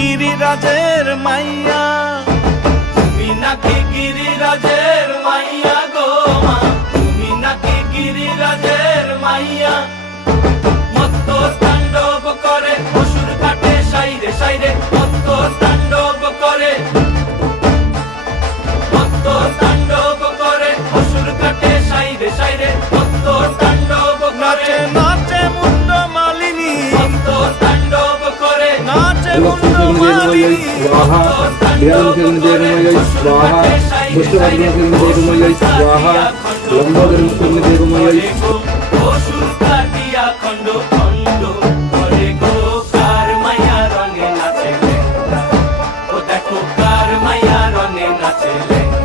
গিরিরাজের মাইয়া, তুমি নাকি গিরিরাজের মাইয়া গো মা, তুমি নাকি গিরিরাজের মাইয়া। মত্ত তাণ্ডব করে অসুর কাটে সাইরে সাইরে, মত্ত তাণ্ডব করে, মত্ত তাণ্ডব করে অসুর কাটে সাইরে সাইরে, মত্ত তাণ্ডব করে। নাচে নাচে মুন্ড মালিনী, মত্ত তাণ্ডব করে, নাচে মুন্ড মালিনী। स्वाहा ध्यानदेवमय स्वाहा दुष्टवर्णदेवमय स्वाहा लंबोदरदेवमय অসুর কাটিয়া খণ্ড খণ্ড করে গো। কার মায়া রঙে নাচে লেঙ্গা, ও দেখো কার মায়া রঙে নাচে লেঙ্গা।